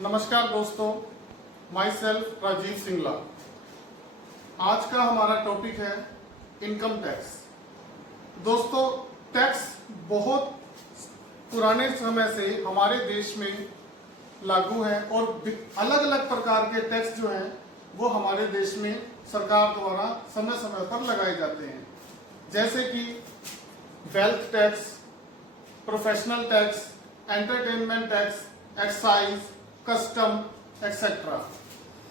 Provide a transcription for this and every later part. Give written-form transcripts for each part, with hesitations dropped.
नमस्कार दोस्तों, my self Rajiv Singla. आज का हमारा टॉपिक है इनकम टैक्स। दोस्तों, टैक्स बहुत पुराने समय से हमारे देश में लागू है और अलग अलग प्रकार के टैक्स जो हैं वो हमारे देश में सरकार द्वारा समय समय पर लगाए जाते हैं, जैसे कि wealth tax, professional tax, entertainment tax, excise, custom etcetera.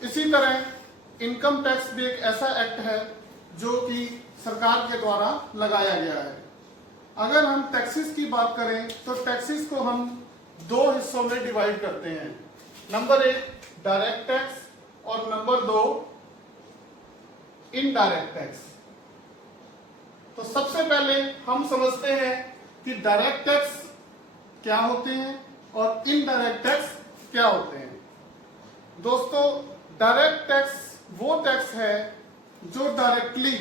इसी तरह इनकम टैक्स भी एक ऐसा एक्ट है जो कि सरकार के द्वारा लगाया गया है। अगर हम टैक्सेस की बात करें तो टैक्सेस को हम दो हिस्सों में डिवाइड करते हैं। नंबर 1 डायरेक्ट टैक्स और नंबर 2 इनडायरेक्ट टैक्स। तो सबसे पहले हम समझते हैं कि डायरेक्ट टैक्स क्या होते हैं और इनडायरेक्ट टैक्स क्या होते हैं। दोस्तों, डायरेक्ट टैक्स वो टैक्स है जो डायरेक्टली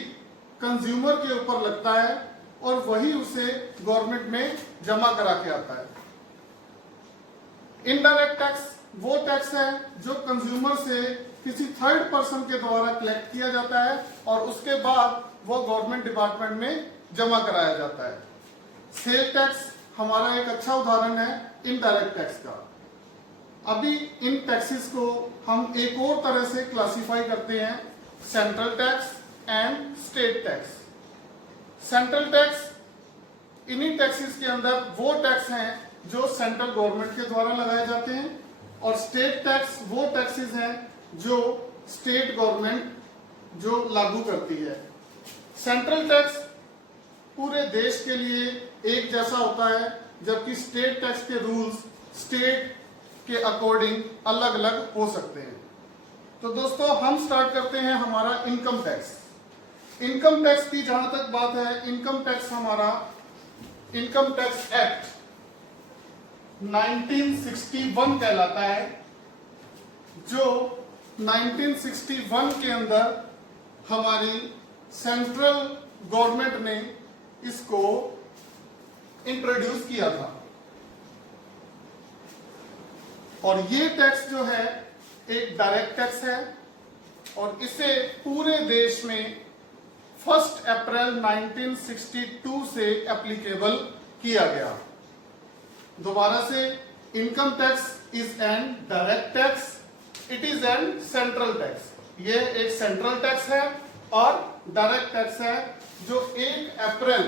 कंज्यूमर के ऊपर लगता है और वही उसे गवर्नमेंट में जमा करा के आता है। इनडायरेक्ट टैक्स वो टैक्स है जो कंज्यूमर से किसी थर्ड पर्सन के द्वारा कलेक्ट किया जाता है और उसके बाद वो गवर्नमेंट डिपार्टमेंट में जमा कराया जाता है। सेल टैक्स हमारा एक अच्छा उदाहरण है इनडायरेक्ट टैक्स का। अभी इन टैक्सेस को हम एक और तरह से क्लासिफाई करते हैं, central tax and state tax. Central tax इन्हीं टैक्सेस के अंदर वो टैक्स हैं जो सेंट्रल गवर्नमेंट के द्वारा लगाए जाते हैं और स्टेट टैक्स वो टैक्सेस हैं जो स्टेट गवर्नमेंट जो लागू करती है। सेंट्रल टैक्स पूरे देश के लिए एक जैसा होता है, जबकि स्टेट टैक्स के रूल्स स्टेट के अकॉर्डिंग अलग अलग हो सकते हैं। तो दोस्तों, हम स्टार्ट करते हैं हमारा इनकम टैक्स। इनकम टैक्स की जहां तक बात है, इनकम टैक्स हमारा इनकम टैक्स एक्ट 1961 कहलाता है, जो 1961 के अंदर हमारी सेंट्रल गवर्नमेंट ने इसको इंट्रोड्यूस किया था। और ये टैक्स जो है एक डायरेक्ट टैक्स है और इसे पूरे देश में 1 अप्रैल 1962 से एप्लीकेबल किया गया। दोबारा से, income tax is an direct tax, it is an central tax. ये एक सेंट्रल टैक्स है और डायरेक्ट टैक्स है जो 1 अप्रैल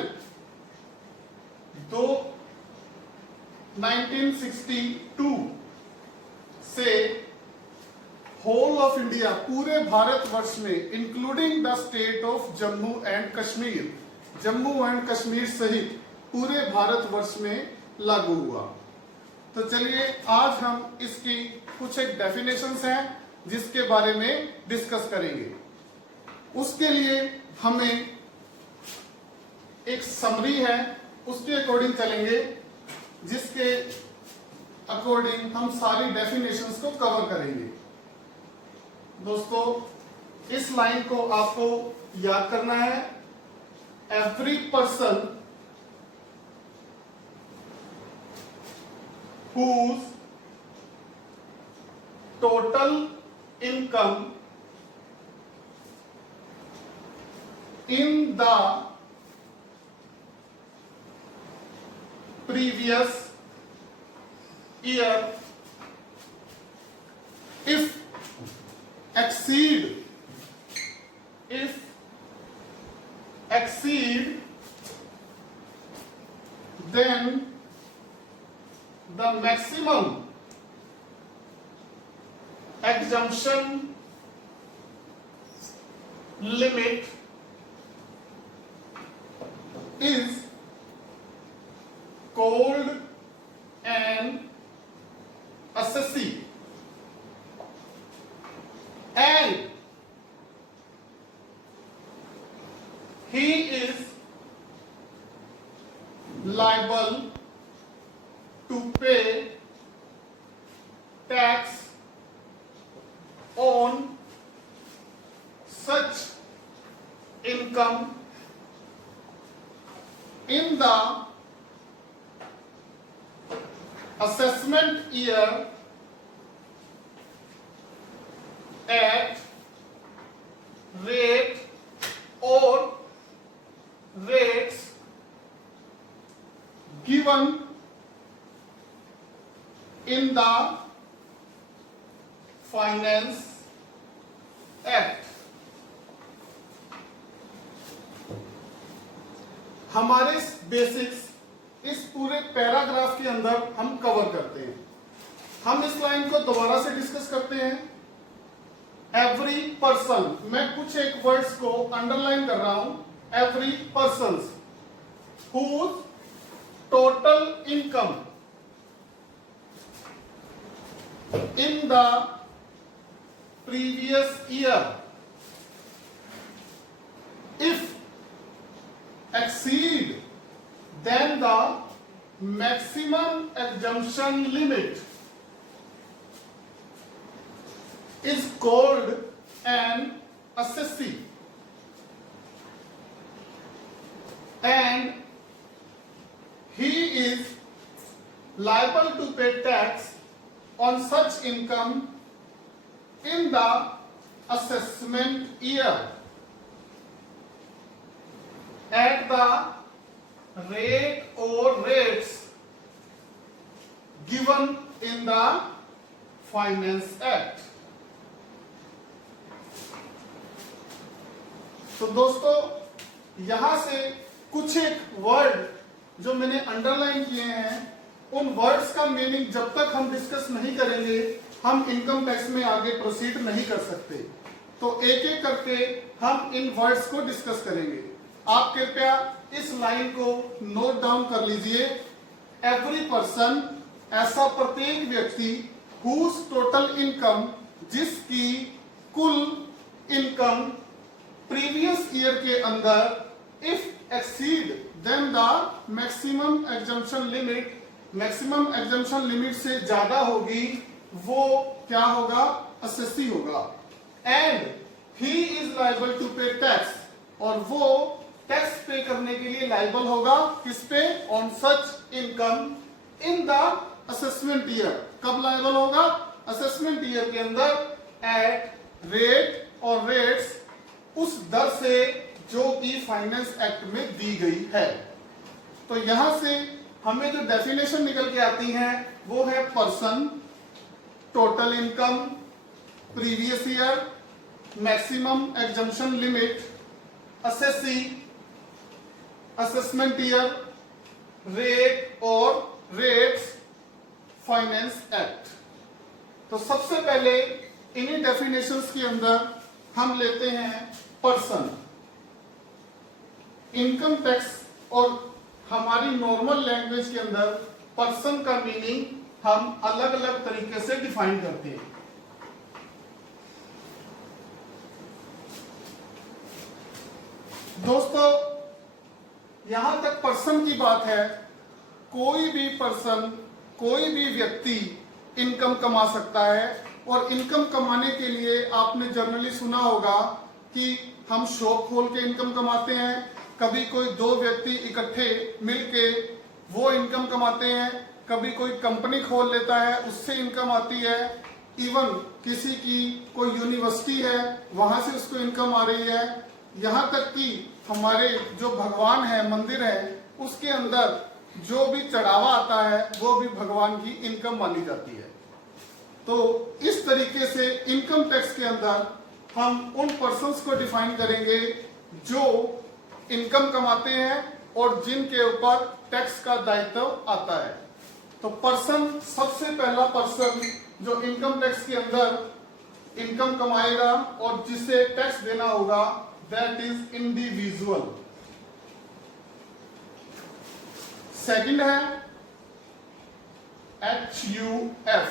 1962 से होल ऑफ इंडिया, पूरे भारतवर्ष में, including the state of Jammu and Kashmir, Jammu and Kashmir सहित पूरे भारतवर्ष में लागू हुआ। तो चलिए आज हम इसकी कुछ एक डेफिनेशंस हैं जिसके बारे में डिस्कस करेंगे। उसके लिए हमें एक समरी है, उसके अकॉर्डिंग चलेंगे, जिसके अकॉर्डिंग हम सारी डेफिनेशंस को कवर करेंगे। दोस्तों, इस लाइन को आपको याद करना है। Every person whose total income in the previous year, if exceed then the maximum exemption limit is called an assessee, and he is liable to pay tax on such income in the assessment year at rate or rates given in the Finance Act। हमारे basics इस पूरे paragraph के अंदर हम cover करते हैं। हम इस लाइन को दोबारा से डिस्कस करते हैं। एवरी पर्सन, मैं कुछ एक वर्ड्स को अंडरलाइन कर रहा हूं। Every person whose total income in the previous year if exceed then the maximum exemption limit is called an assessee, and he is liable to pay tax on such income in the assessment year at the rate or rates given in the Finance Act। तो दोस्तों यहां से कुछ एक word जो मैंने underline किए हैं, उन वर्ड्स का मीनिंग जब तक हम डिस्कस नहीं करेंगे हम इनकम टैक्स में आगे प्रोसीड नहीं कर सकते। तो एक एक करके हम इन वर्ड्स को डिस्कस करेंगे। आप कृपया इस लाइन को नोट डाउन कर लीजिए। एवरी पर्सन, ऐसा प्रत्येक व्यक्ति, हुज टोटल इनकम, जिसकी कुल इनकम प्रीवियस ईयर के अंदर if exceed then the maximum exemption limit, maximum exemption limit से ज्यादा होगी, वो क्या होगा? असेसी होगा। And he is liable to pay tax, और वो टैक्स पे करने के लिए लायबल होगा किस पे? On such income in the assessment year. कब लायबल होगा? असेसमेंट ईयर के अंदर एट रेट और रेट्स, उस दर से जो कि फाइनेंस एक्ट में दी गई है। तो यहां से हमें जो डेफिनेशन निकल के आती है वो है person, total income, previous year, maximum exemption limit, assessee, assessment year, rate और रेट्स, फाइनेंस एक्ट। तो सबसे पहले इन्हीं डेफिनेशंस के अंदर हम लेते हैं पर्सन। इनकम टैक्स और हमारी नॉर्मल लैंग्वेज के अंदर पर्सन का मीनिंग हम अलग अलग तरीके से डिफाइन करते हैं। दोस्तों यहां तक पर्सन की बात है, कोई भी पर्सन, कोई भी व्यक्ति इनकम कमा सकता है। और इनकम कमाने के लिए आपने जनरली सुना होगा कि हम शॉप खोल के इनकम कमाते हैं, कभी कोई दो व्यक्ति इकट्ठे मिलके वो इनकम कमाते हैं, कभी कोई कंपनी खोल लेता है उससे इनकम आती है, इवन किसी की कोई यूनिवर्सिटी है वहां से उसको इनकम आ रही है। यहाँ तक कि हमारे जो भगवान है, मंदिर है, उसके अंदर जो भी चढ़ावा आता है वो भी भगवान की इनकम मानी जाती है। तो इस तरीके से इनकम टैक्स के अंदर हम उन पर्सन्स को डिफाइन करेंगे जो इनकम कमाते हैं और जिनके ऊपर टैक्स का दायित्व आता है। तो पर्सन, सबसे पहला पर्सन जो इनकम टैक्स के अंदर इनकम कमाएगा और जिसे टैक्स देना होगा, दैट इज इंडिविजुअल। सेकंड है HUF,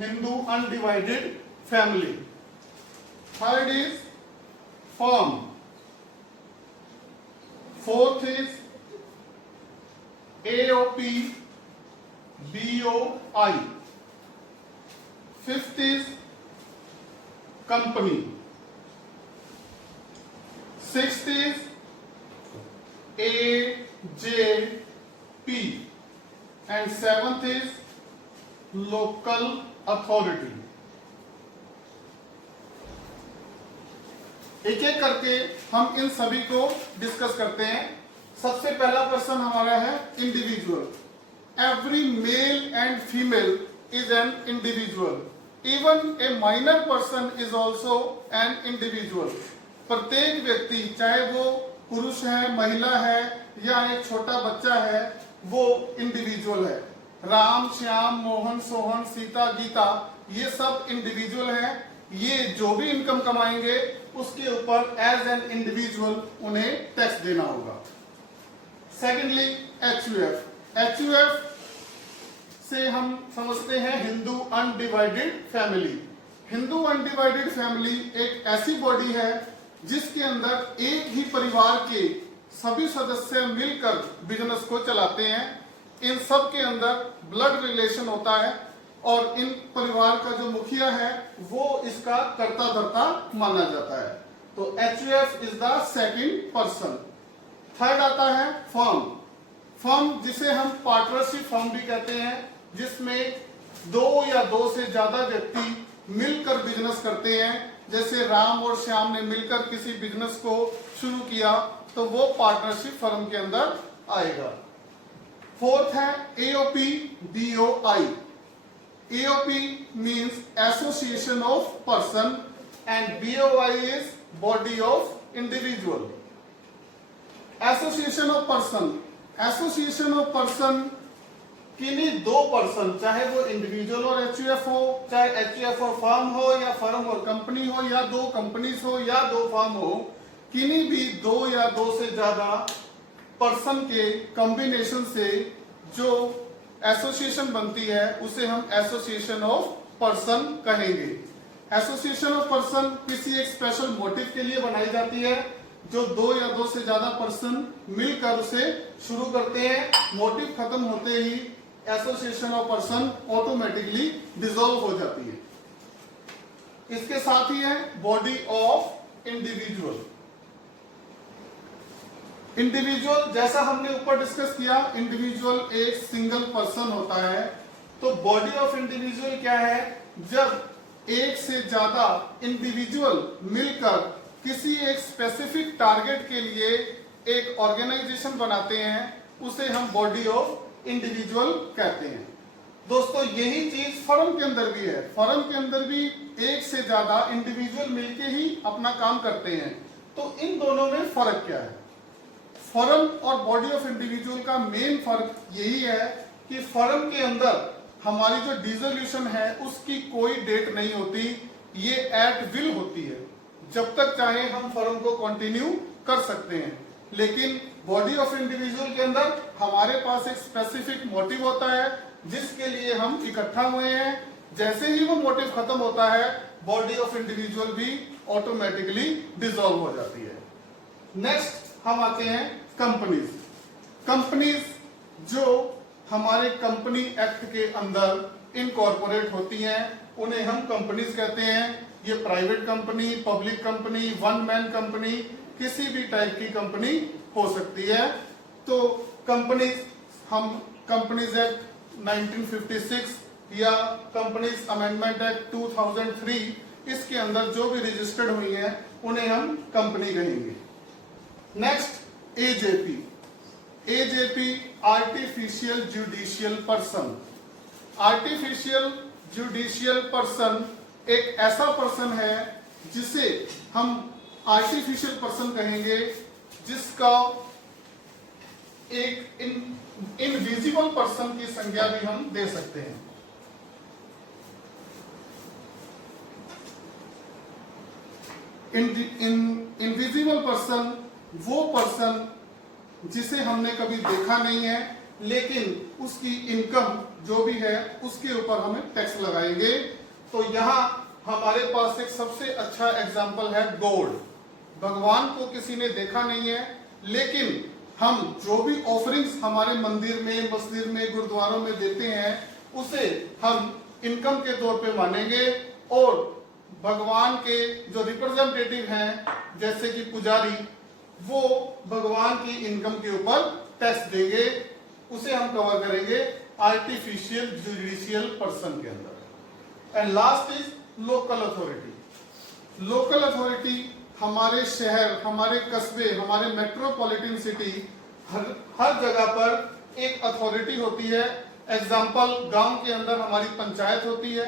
Hindu undivided family. Third is firm. Fourth is AOP, BOI। Fifth is company. Sixth is AJP and seventh is local authority. एक एक करके हम इन सभी को डिस्कस करते हैं। सबसे पहला पर्सन हमारा है individual. Every male and female is an individual, even a minor person is also an individual. प्रत्येक व्यक्ति, चाहे वो पुरुष है, महिला है या एक छोटा बच्चा है, वो इंडिविजुअल है। राम, श्याम, मोहन, सोहन, सीता, गीता, ये सब इंडिविजुअल हैं। ये जो भी इनकम कमाएंगे उसके ऊपर एज एन इंडिविजुअल उन्हें टैक्स देना होगा। Secondly HUF. एचयूएफ से हम समझते हैं Hindu undivided family. Hindu undivided family एक ऐसी बॉडी है जिसके अंदर एक ही परिवार के सभी सदस्य मिलकर बिजनेस को चलाते हैं। इन सब के अंदर ब्लड रिलेशन होता है और इन परिवार का जो मुखिया है वो इसका कर्ता धर्ता माना जाता है। तो HUF is the second person. Third आता है फर्म। फर्म जिसे हम पार्टनरशिप फर्म भी कहते हैं, जिसमें दो या दो से ज्यादा व्यक्ति मिलकर बिजनेस करते हैं। जैसे राम और श्याम ने मिलकर किसी बिजनेस को शुरू किया तो वो पार्टनरशिप फर्म के अंदर आएगा। फोर्थ है AOP BOI. AOP means association of person and BOI is body of individual. Association of person. Association of person किन्हीं दो पर्सन, चाहे वो इंडिविजुअल और एचयूएफ हो, चाहे एचयूएफ और फर्म हो, या फर्म और कंपनी हो, या दो कंपनीज हो, या दो फर्म हो, किन्हीं भी दो या दो से ज्यादा पर्सन के कॉम्बिनेशन से जो एसोसिएशन बनती है उसे हम एसोसिएशन ऑफ पर्सन कहेंगे। एसोसिएशन ऑफ पर्सन किसी एक स्पेशल मोटिव के लिए बनाई जाती है, जो दो या दो से ज्यादा पर्सन मिलकर उसे शुरू करते हैं। मोटिव खत्म होते ही association of person automatically dissolve हो जाती है। इसके साथ ही है बॉडी ऑफ इंडिविजुअल। इंडिविजुअल जैसा हमने ऊपर डिस्कस किया, इंडिविजुअल एक सिंगल पर्सन होता है। तो बॉडी ऑफ इंडिविजुअल क्या है? जब एक से ज्यादा इंडिविजुअल मिलकर किसी एक स्पेसिफिक टारगेट के लिए एक ऑर्गेनाइजेशन बनाते हैं, उसे हम बॉडी ऑफ इंडिविजुअल कहते हैं। दोस्तों यही चीज फर्म के अंदर भी है। फर्म के अंदर भी एक से ज्यादा इंडिविजुअल मिलके ही अपना काम करते हैं। तो इन दोनों में फर्क क्या है? फर्म और बॉडी ऑफ इंडिविजुअल का मेन फर्क यही है कि फर्म के अंदर हमारी जो डिसोल्यूशन है उसकी कोई डेट नहीं होती, ये एट विल होती है। जब तक चाहे हम फर्म को कंटिन्यू कर सकते हैं। लेकिन बॉडी ऑफ इंडिविजुअल के अंदर हमारे पास एक स्पेसिफिक मोटिव होता है जिसके लिए हम इकट्ठा हुए हैं। जैसे ही वो मोटिव खत्म होता है, बॉडी ऑफ इंडिविजुअल भी ऑटोमेटिकली डिसॉल्व हो जाती है। नेक्स्ट हम आते हैं कंपनीज। कंपनीज जो हमारे कंपनी एक्ट के अंदर इनकॉर्पोरेट होती हैं, उन्हें हम कंपनीज कहते हैं। ये private company, public company, one man company, किसी भी टाइप की कंपनी हो सकती है। तो कंपनीज हम कंपनीज एक्ट 1956 या कंपनीज अमेंडमेंट एक्ट 2003, इसके अंदर जो भी रजिस्टर्ड हुई हैं उन्हें हम कंपनी कहेंगे। Next AJP. AJP artificial judicial person. Artificial judicial person एक ऐसा पर्सन है जिसे हम आर्टिफिशियल पर्सन कहेंगे, जिसका एक इनविजिबल पर्सन की संज्ञा भी हम दे सकते हैं। इनविजिबल पर्सन वो पर्सन जिसे हमने कभी देखा नहीं है, लेकिन उसकी इनकम जो भी है उसके ऊपर हमें टैक्स लगाएंगे। तो यहाँ हमारे पास एक सबसे अच्छा एग्जाम्पल है गोल्ड। भगवान को किसी ने देखा नहीं है, लेकिन हम जो भी ऑफरिंग्स हमारे मंदिर में, मस्जिद में, गुरुद्वारों में देते हैं, उसे हम इनकम के तौर पे मानेंगे। और भगवान के जो रिप्रेजेंटेटिव हैं, जैसे कि पुजारी, वो भगवान की इनकम के ऊपर टैक्स देंगे। उसे हम कवर करेंगे आर्टिफिशियल जुडिशियल पर्सन के अंदर। And last is local authority. Local authority हमारे शहर, हमारे कस्बे, हमारे मेट्रोपॉलिटन सिटी, हर जगह पर एक अथॉरिटी होती है। एग्जाम्पल, गांव के अंदर हमारी पंचायत होती है,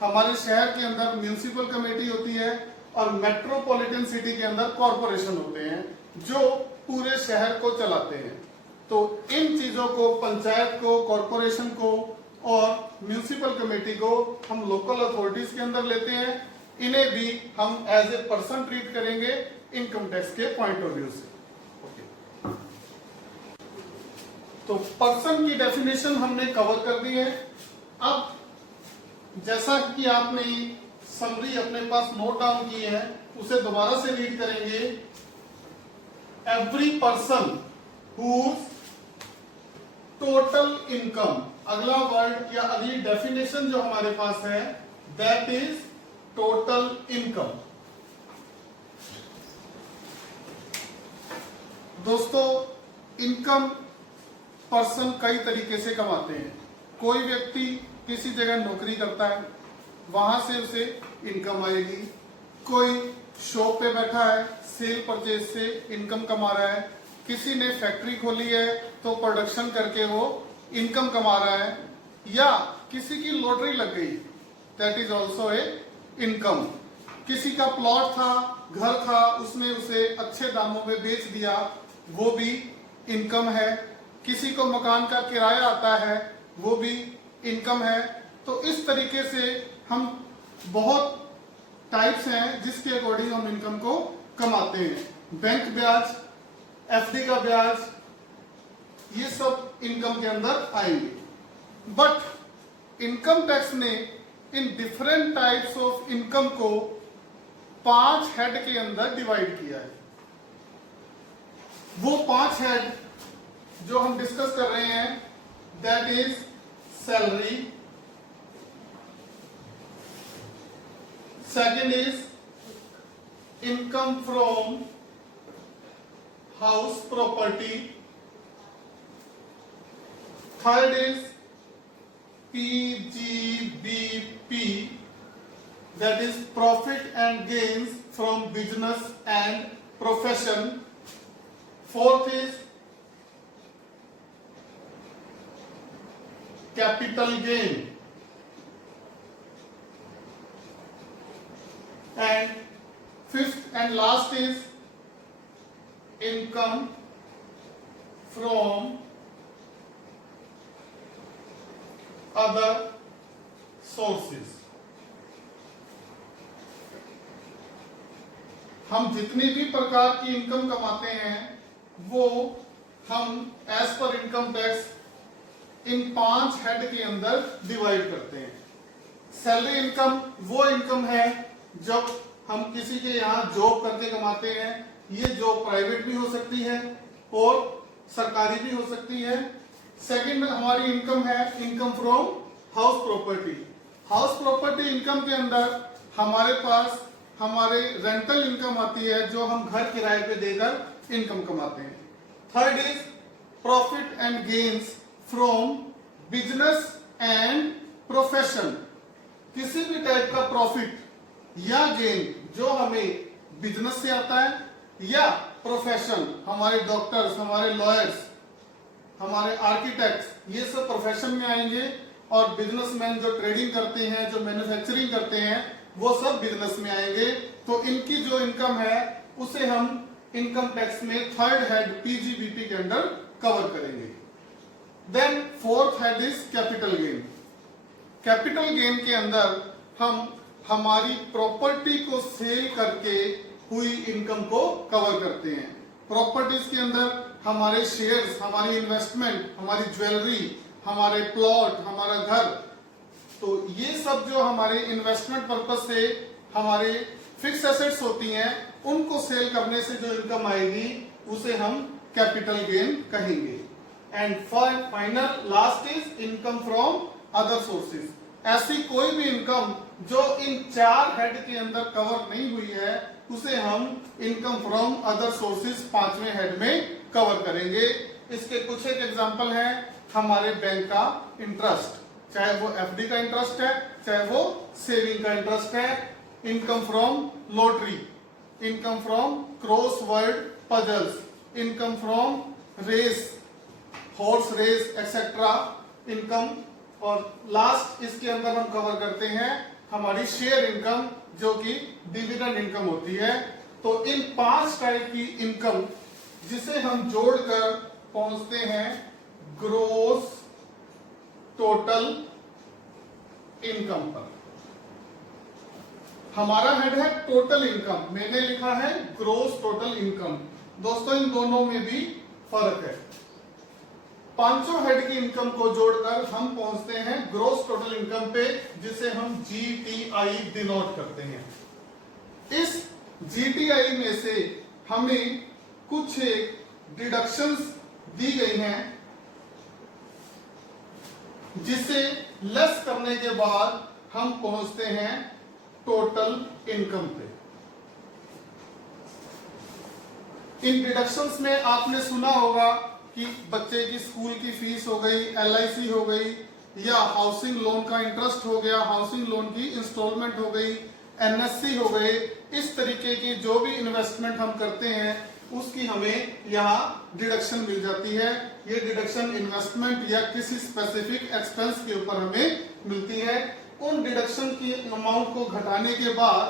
हमारे शहर के अंदर म्यूनिसिपल कमेटी होती है, और मेट्रोपॉलिटन सिटी के अंदर कॉरपोरेशन होते हैं जो पूरे शहर को चलाते हैं। तो इन चीजों को, पंचायत को, कॉरपोरेशन को और म्यूनिसिपल कमेटी को हम लोकल अथॉरिटीज के अंदर लेते हैं। इन्हें भी हम एज ए पर्सन ट्रीट करेंगे इनकम टैक्स के पॉइंट ऑफ व्यू से। तो पर्सन की डेफिनेशन हमने कवर कर दी है। अब जैसा कि आपने समरी अपने पास नोट डाउन की है, उसे दोबारा से रीड करेंगे। Every person whose total income, अगला वर्ड या अगली डेफिनेशन जो हमारे पास है, दैट इज टोटल इनकम। दोस्तों, इनकम पर्सन कई तरीके से कमाते हैं। कोई व्यक्ति किसी जगह नौकरी करता है, वहां से उसे इनकम आएगी। कोई शॉप पे बैठा है, सेल परचेज से इनकम कमा रहा है। किसी ने फैक्ट्री खोली है तो प्रोडक्शन करके वो इनकम कमा रहा है। या किसी की लॉटरी लग गई, that is also a income. किसी का प्लॉट था, घर था, उसने उसे अच्छे दामों में बेच दिया, वो भी इनकम है। किसी को मकान का किराया आता है, वो भी इनकम है। तो इस तरीके से हम बहुत टाइप्स हैं जिसके अकॉर्डिंग हम इनकम को कमाते हैं। बैंक ब्याज, एफडी का ब्याज, ये सब इनकम के अंदर आएंगे। बट इनकम टैक्स ने in different types of income को 5 हेड के अंदर डिवाइड किया है। वो 5 हेड जो हम डिस्कस कर रहे हैं, that is salary, second is income from house property, third is PGBP, that is profit and gains from business and profession. Fourth is capital gain, and fifth and last is income from other sources. हम जितनी भी प्रकार की income कमाते हैं वो हम as per income tax in 5 head के अंदर डिवाइड करते हैं। सैलरी इनकम वो इनकम है जब हम किसी के यहाँ जॉब करके कमाते हैं। ये जॉब प्राइवेट भी हो सकती है और सरकारी भी हो सकती है। सेकंड हमारी इनकम है income from house property. House property income के अंदर हमारे पास हमारे रेंटल इनकम आती है जो हम घर किराए पे देकर इनकम कमाते हैं। Third is profit and gains from business and profession. किसी भी टाइप का प्रॉफिट या गेन जो हमें बिजनेस से आता है या प्रोफेशन, हमारे डॉक्टर्स, हमारे लॉयर्स, हमारे आर्किटेक्ट्स, ये सब प्रोफेशन में आएंगे। और बिजनेसमैन जो ट्रेडिंग करते हैं, जो मैन्युफैक्चरिंग करते हैं, वो सब बिजनेस में आएंगे। तो इनकी जो इनकम है उसे हम इनकम टैक्स में थर्ड हेड PGBP के अंदर कवर करेंगे। Then fourth head is capital gain. Capital gain के अंदर हम हमारी प्रॉपर्टी को सेल करके हुई इनकम को कवर करते हैं। प्रॉपर्टीज के अंदर हमारे शेयर्स, हमारी इन्वेस्टमेंट, हमारी ज्वेलरी, हमारे प्लॉट, हमारा घर, तो ये सब जो हमारे इन्वेस्टमेंट पर्पस से हमारे फिक्स एसेट्स होती हैं, उनको सेल करने से जो इनकम आएगी उसे हम कैपिटल गेन कहेंगे। And final last is income from other sources. ऐसी कोई भी इनकम जो इन 4 हेड के अंदर कवर नहीं हुई है उसे हम इनकम फ्रॉम अदर सोर्सेज 5वें हेड में कवर करेंगे। इसके कुछ एक एग्जांपल हैं। हमारे बैंक का इंटरेस्ट, चाहे वो एफडी का इंटरेस्ट है, चाहे वो सेविंग का इंटरेस्ट है। Income from lottery, income from crossword puzzles, income from race, horse race etcetera income. और लास्ट इसके अंदर हम कवर करते हैं हमारी शेयर इनकम, जो कि डिविडेंड इनकम होती है। तो इन 5 टाइप की इनकम जिसे हम जोड़कर पहुंचते हैं ग्रोस टोटल इनकम पर। हमारा हेड है टोटल इनकम, मैंने लिखा है ग्रोस टोटल इनकम। दोस्तों इन दोनों में भी फर्क है। 5 हेड की इनकम को जोड़कर हम पहुंचते हैं ग्रोस टोटल इनकम पे, जिसे हम GTI डिनोट करते हैं। इस GTI में से हमें कुछ डिडक्शंस दी गई हैं, जिसे लेस करने के बाद हम पहुंचते हैं टोटल इनकम पे। इन डिडक्शंस में आपने सुना होगा कि बच्चे की स्कूल की फीस हो गई, LIC हो गई, या हाउसिंग लोन का इंटरेस्ट हो गया, हाउसिंग लोन की इंस्टॉलमेंट हो गई, NSC हो गए। इस तरीके की जो भी इन्वेस्टमेंट हम करते हैं उसकी हमें यहाँ डिडक्शन मिल जाती है। ये डिडक्शन इन्वेस्टमेंट या किसी स्पेसिफिक एक्सपेंस के ऊपर हमें मिलती है। उन डिडक्शन की अमाउंट को घटाने के बाद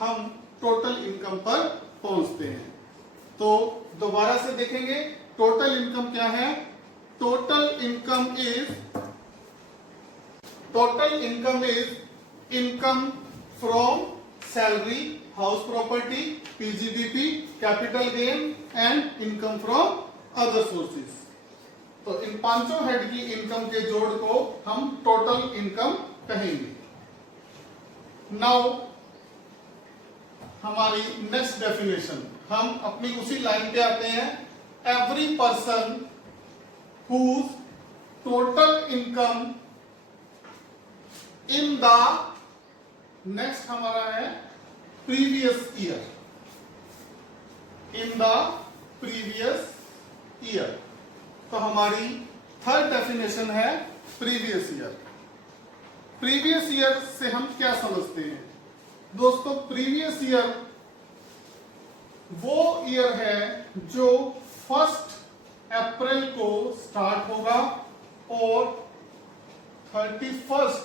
हम टोटल इनकम पर पहुंचते हैं। तो दोबारा से देखेंगे टोटल इनकम क्या है। Total income is income from salary, house property, PGBP, capital gain and income from other sources. तो इन 5 हेड की इनकम के जोड़ को हम टोटल इनकम कहेंगे। नाउ हमारी नेक्स्ट डेफिनेशन, हम अपनी उसी लाइन पे आते हैं। Every person whose total income in the, next हमारा है previous year, in the previous year. तो हमारी थर्ड डेफिनेशन है प्रीवियस ईयर। प्रीवियस ईयर से हम क्या समझते हैं दोस्तों? प्रीवियस ईयर वो ईयर है जो 1 अप्रैल को स्टार्ट होगा और 31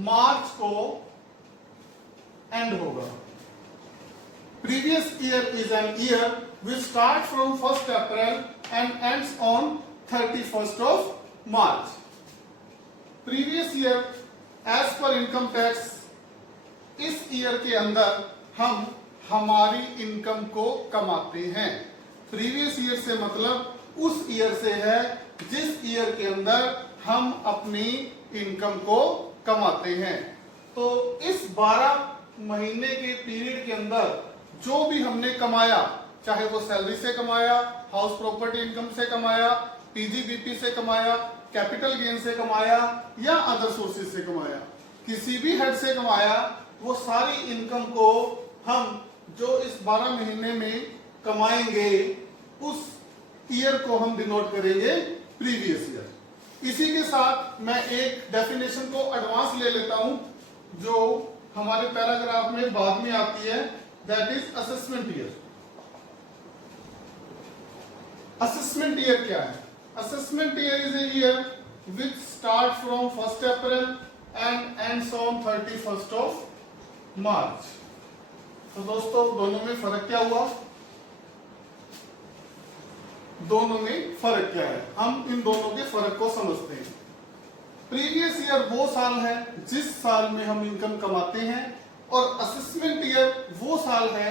मार्च को एंड होगा। Previous year is an year which start from 1st April and ends on 31st of March. Previous year as per income tax, इस ईयर के अंदर हम हमारी इनकम को कमाते हैं। प्रीवियस ईयर से मतलब उस ईयर से है जिस ईयर के अंदर हम अपनी इनकम को कमाते हैं। तो इस 12 महीने के पीरियड के अंदर जो भी हमने कमाया, चाहे वो सैलरी से कमाया, हाउस प्रॉपर्टी इनकम से कमाया, PGBP से कमाया, कैपिटल गेन से कमाया या अदर सोर्सेज से कमाया, किसी भी हेड से कमाया, वो सारी इनकम को हम जो इस 12 महीने में कमाएंगे उस ईयर को हम डिनोट करेंगे प्रीवियस ईयर। इसी के साथ मैं एक डेफिनेशन को एडवांस ले लेता हूं जो हमारे पैराग्राफ में बाद में आती है, that is assessment year. Assessment year क्या है? Assessment year is a year which start from 1st April and ends on 31st of March. तो दोस्तों दोनों में फर्क क्या हुआ? दोनों में फर्क क्या है, हम इन दोनों के फर्क को समझते हैं। प्रीवियस ईयर वो साल है जिस साल में हम इनकम कमाते हैं, और असेसमेंट ईयर वो साल है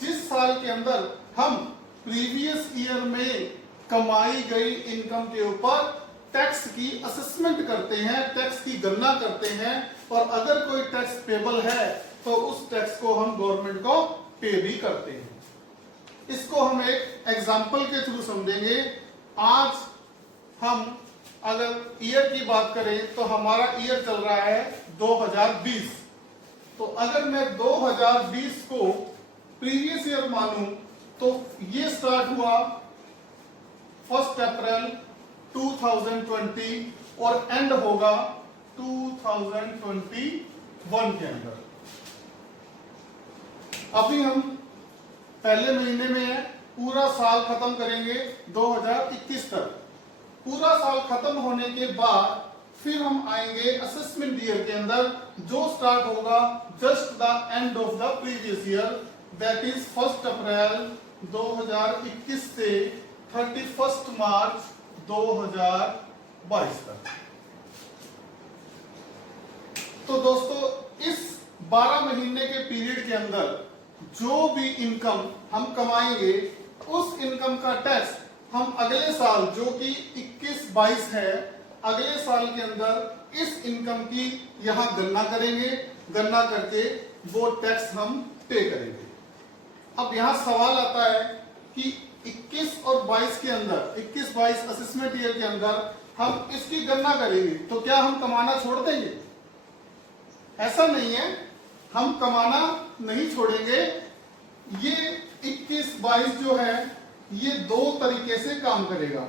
जिस साल के अंदर हम प्रीवियस ईयर में कमाई गई इनकम के ऊपर टैक्स की असेसमेंट करते हैं, टैक्स की गणना करते हैं, और अगर कोई टैक्स पेबल है तो उस टैक्स को हम गवर्नमेंट को पे भी करते हैं। इसको हम एक एग्जाम्पल के थ्रू समझेंगे। आज हम अगर ईयर की बात करें तो हमारा ईयर चल रहा है 2020। तो अगर मैं 2020 को प्रीवियस ईयर मानूं तो ये स्टार्ट हुआ 1st अप्रैल 2020 और एंड होगा 2021 के अंदर। अभी हम पहले महीने में है, पूरा साल खत्म करेंगे 2021 तक। पूरा साल खत्म होने के बाद फिर हम आएंगे असेसमेंट ईयर के अंदर, जो स्टार्ट होगा just the end of the previous year, that is 1 अप्रैल 2021 से 31 मार्च 2022 तक। तो दोस्तों इस 12 महीने के पीरियड के अंदर जो भी इनकम हम कमाएंगे, उस इनकम का टैक्स हम अगले साल जो कि 21-22 है, अगले साल के अंदर इस इनकम की यहां गणना करेंगे, गणना करके वो टैक्स हम पे करेंगे। अब यहां सवाल आता है कि 21 और 22 के अंदर, 21-22 असेसमेंट ईयर के अंदर हम इसकी गणना करेंगे, तो क्या हम कमाना छोड़ देंगे? ऐसा नहीं है, हम कमाना नहीं छोड़ेंगे। ये 21-22 जो है ये दो तरीके से काम करेगा।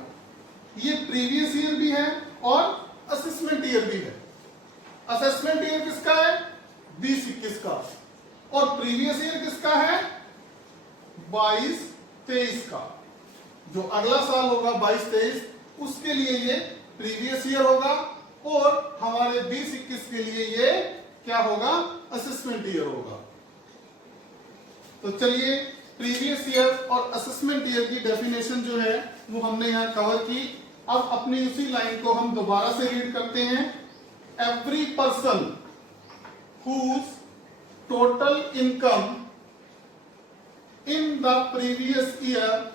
ये प्रीवियस ईयर भी है और असेसमेंट ईयर भी है। असेसमेंट ईयर किसका है? 20-21 का। और प्रीवियस ईयर किसका है? 22-23 का। जो अगला साल होगा 22-23, उसके लिए ये प्रीवियस ईयर होगा, और हमारे 20-21 के लिए ये क्या होगा? असेसमेंट ईयर होगा। तो चलिए प्रीवियस ईयर और असेसमेंट ईयर की डेफिनेशन जो है वो हमने यहां कवर की। अब अपनी उसी लाइन को हम दोबारा से रीड करते हैं। Every person whose total income in the previous year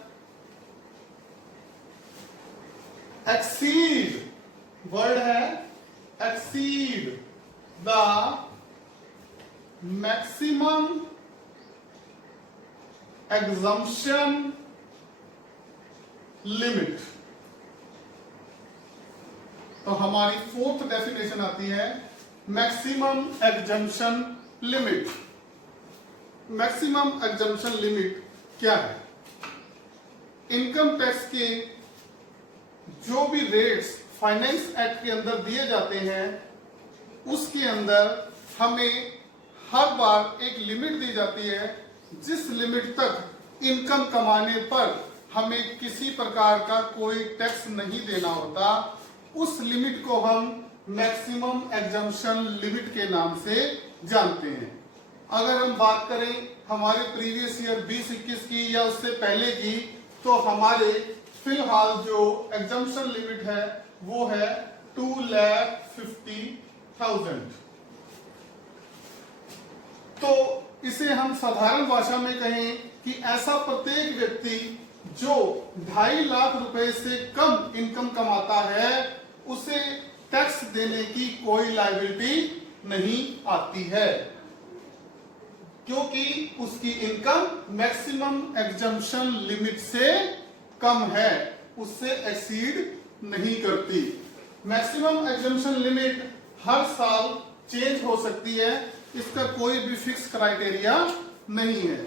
exceed, word है exceed the maximum exemption limit। तो हमारी फोर्थ डेफिनेशन आती है maximum exemption limit. Maximum exemption limit क्या है? इनकम टैक्स के जो भी रेट्स फाइनेंस एक्ट के अंदर दिए जाते हैं, उसके अंदर हमें हर बार एक लिमिट दी जाती है, जिस लिमिट तक इनकम कमाने पर हमें किसी प्रकार का कोई टैक्स नहीं देना होता। उस लिमिट को हम मैक्सिमम एग्जम्पशन लिमिट के नाम से जानते हैं। अगर हम बात करें हमारे प्रीवियस ईयर 20-21 की या उससे पहले की, तो हमारे फिलहाल जो एग्जम्पशन लिमिट है वो है 2,50,000। तो इसे हम साधारण भाषा में कहें कि ऐसा प्रत्येक व्यक्ति जो 2.5 लाख रुपए से कम इनकम कमाता है, उसे टैक्स देने की कोई लायबिलिटी नहीं आती है, क्योंकि उसकी इनकम मैक्सिमम एग्जम्पशन लिमिट से कम है, उससे एक्सीड नहीं करती। मैक्सिमम एग्जम्पशन लिमिट हर साल चेंज हो सकती है, इसका कोई भी फिक्स क्राइटेरिया नहीं है।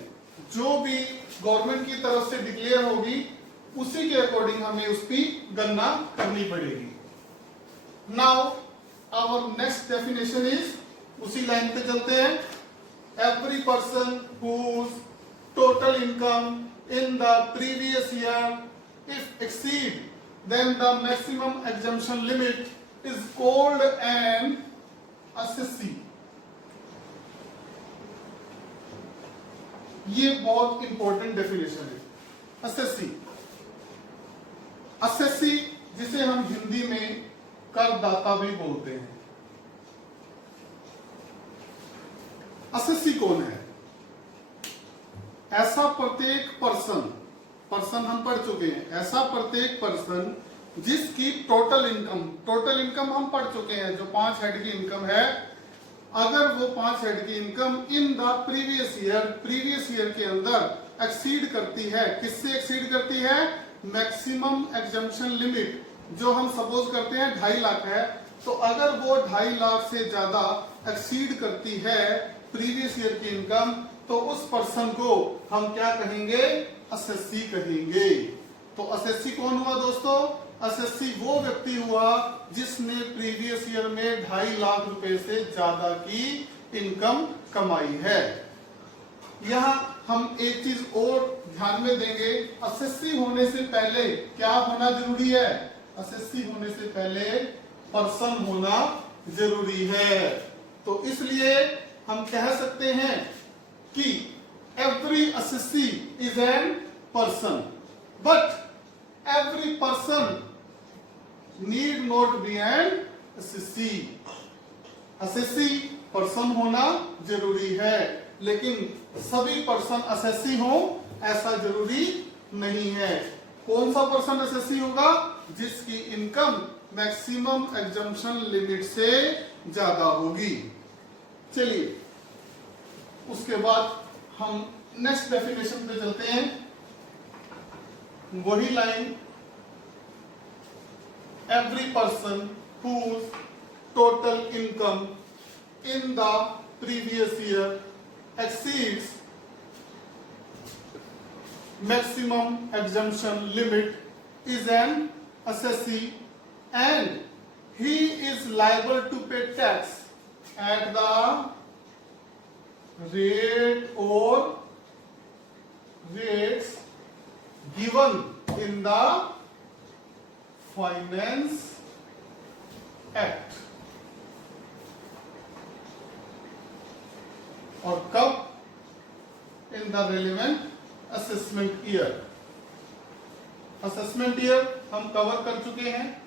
जो भी गवर्नमेंट की तरफ से डिक्लेयर होगी उसी के अकॉर्डिंग हमें उसकी गणना करनी पड़ेगी। Now our next definition is, उसी लाइन पे चलते हैं। Every person whose total income in the previous year if exceed then the maximum exemption limit is called an assessee। ये बहुत इंपॉर्टेंट डेफिनेशन है। असेसी, असेसी जिसे हम हिंदी में करदाता भी बोलते हैं। असेसी कौन है? ऐसा प्रत्येक पर्सन हम पढ़ चुके हैं, ऐसा प्रत्येक पर्सन जिसकी टोटल इनकम हम पढ़ चुके हैं, जो 5 हेड की इनकम है, अगर वो 5 हेड की income in the previous year के अंदर एक्सीड करती है, किससे एक्सीड करती है? मैक्सिमम एग्जम्पशन लिमिट, जो हम सपोज करते हैं 2.5 लाख है, तो अगर वो 2.5 लाख से ज्यादा एक्सीड करती है प्रीवियस ईयर की इनकम, तो उस पर्सन को हम क्या कहेंगे? असेसी कहेंगे। तो असेसी कौन हुआ दोस्तों? असेसी वो व्यक्ति हुआ जिसने प्रीवियस ईयर में 2.5 लाख रुपए से ज्यादा की इनकम कमाई है। यहाँ हम एक चीज और ध्यान में देंगे, एसएससी होने से पहले क्या होना जरूरी है? एसएससी होने से पहले पर्सन होना जरूरी है। तो इसलिए हम कह सकते हैं कि every SSC is an person, but every person need not be an SSC. SSC person होना जरूरी है, लेकिन सभी पर्सन एसएससी हो ऐसा जरूरी नहीं है। कौन सा पर्सन एसएससी होगा? जिसकी इनकम मैक्सिमम एग्जम्पशन लिमिट से ज्यादा होगी। चलिए उसके बाद हम नेक्स्ट डेफिनेशन पे चलते हैं। वही line, every person whose total income in the previous year exceeds maximum exemption limit is an assessee and he is liable to pay tax at the rate or rates given in the Finance Act। और कब? In the relevant assessment year. Assessment year हम cover कर चुके हैं,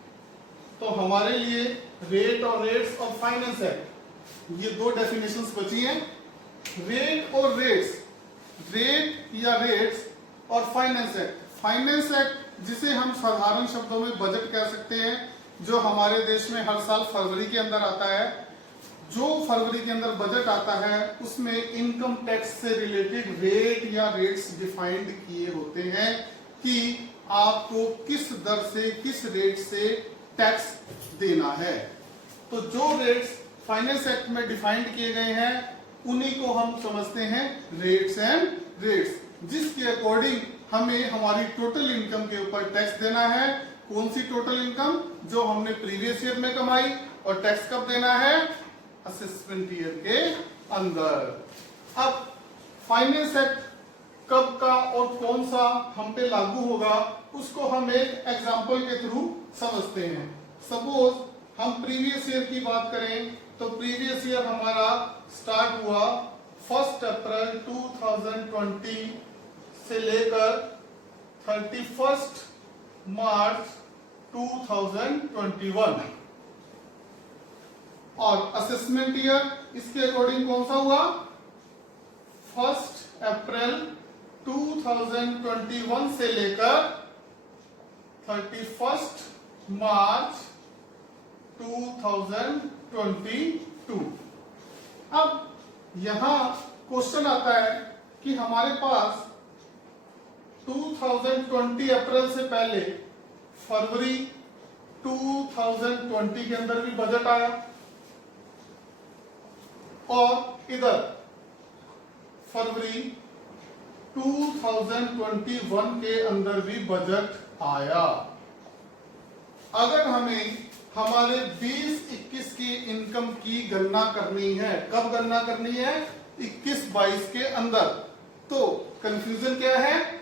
तो हमारे लिए rate और रेट्स और फाइनेंस एक्ट, ये दो डेफिनेशंस बची हैं। रेट और रेट्स, रेट या रेट्स और फाइनेंस एक्ट। फाइनेंस एक्ट जिसे हम साधारण शब्दों में बजट कह सकते हैं, जो हमारे देश में हर साल फरवरी के अंदर आता है। जो फरवरी के अंदर बजट आता है उसमें इनकम टैक्स से रिलेटेड रेट या रेट्स डिफाइंड किए होते हैं कि आपको किस दर से, किस रेट से टैक्स देना है। तो जो रेट्स फाइनेंस एक्ट में डिफाइंड किए गए हैं उन्हीं को हम समझते हैं रेट्स एंड रेट्स, जिसके अकॉर्डिंग हमें हमारी टोटल इनकम के ऊपर टैक्स देना है। कौन सी टोटल इनकम? जो हमने प्रीवियस ईयर में कमाई। और टैक्स कब देना है? असेसमेंट ईयर के अंदर। अब फाइनेंस एक्ट कब का और कौन सा हम पे लागू होगा उसको हम एक एग्जांपल के थ्रू समझते हैं। सपोज हम प्रीवियस ईयर की बात करें तो प्रीवियस ईयर हमारा स्टार्ट हुआ 1 अप्रैल 2020 से लेकर 31 मार्च 2021। और असेसमेंट ईयर इसके अकॉर्डिंग कौन सा हुआ? 1 अप्रैल 2021 से लेकर 31 मार्च 2022। अब यहां क्वेश्चन आता है कि हमारे पास 2020 अप्रैल से पहले फरवरी 2020 के अंदर भी बजट आया और इधर फरवरी 2021 के अंदर भी बजट आया। अगर हमें हमारे 20-21 की इनकम की गणना करनी है, कब गणना करनी है? 21-22 के अंदर। तो कंफ्यूजन क्या है?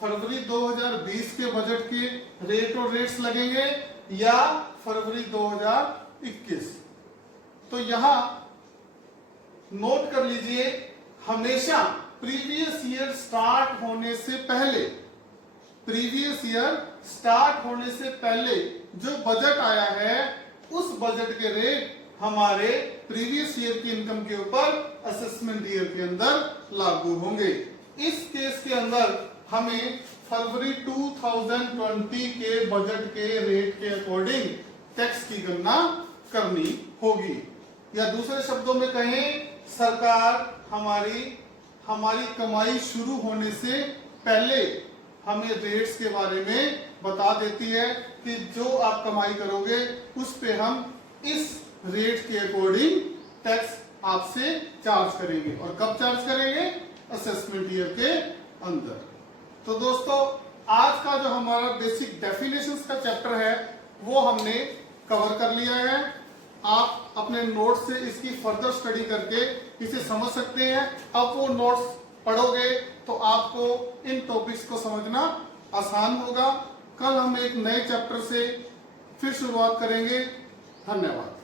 फरवरी 2020 के बजट के रेट और रेट्स लगेंगे या फरवरी 2021? तो यहां नोट कर लीजिए, हमेशा प्रीवियस ईयर स्टार्ट होने से पहले, प्रीवियस ईयर स्टार्ट होने से पहले जो बजट आया है उस बजट के रेट हमारे प्रीवियस ईयर की इनकम के ऊपर असेसमेंट ईयर के अंदर लागू होंगे। इस केस के अंदर हमें फरवरी 2020 के बजट के रेट के अकॉर्डिंग टैक्स की गणना करनी होगी। या दूसरे शब्दों में कहें, सरकार हमारी कमाई शुरू होने से पहले हमें रेट्स के बारे में बता देती है कि जो आप कमाई करोगे उस पे हम इस रेट के अकॉर्डिंग टैक्स आपसे चार्ज करेंगे। और कब चार्ज करेंगे? असेसमेंट ईयर के अंदर। तो दोस्तों, आज का जो हमारा बेसिक डेफिनेशंस का चैप्टर है वो हमने कवर कर लिया है। आप अपने नोट्स से इसकी फर्दर स्टडी करके इसे समझ सकते हैं। अब वो नोट्स पढ़ोगे तो आपको इन टॉपिक्स को समझना आसान होगा। कल हम एक नए चैप्टर से फिर शुरुआत करेंगे। धन्यवाद।